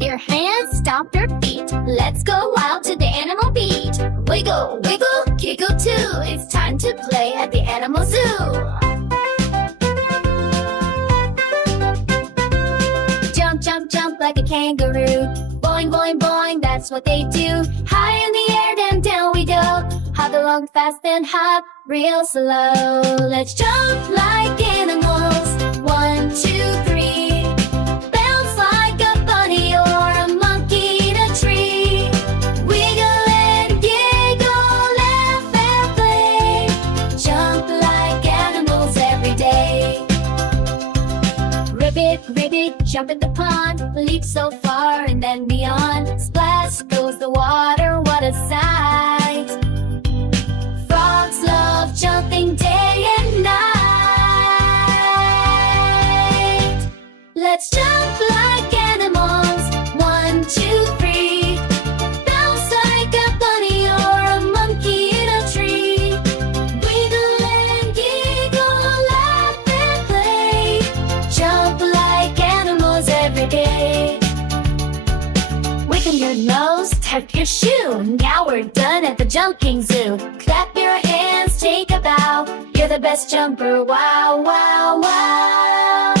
your hands, stomp your feet. Let's go wild to the animal beat. Wiggle, wiggle, giggle too. It's time to play at the animal zoo. Jump, jump, jump like a kangaroo. Boing, boing, boing, that's what they do. High in the air, then down we go. Hop along fast, then hop real slow. Let's jump like animals. 1, 2, 3. Bounce like a bunny or a monkey in a tree. Wiggle and giggle, laugh and play. Jump like animals every day. Ribbit, ribbit, jump in the pond. Leap so far and then beyond. Splash goes the water, what a sight. Frogs love jumping day and night. Let's jump like animals. 1, 2, 3. Bounce like a bunny or a monkey in a tree. Wiggle and giggle, laugh and play. Jump like animals every day. Wiggle your nose, tap your shoe. Now we're done at the jumping zoo. Clap your hands, take a bow. You're the best jumper, wow, wow, wow.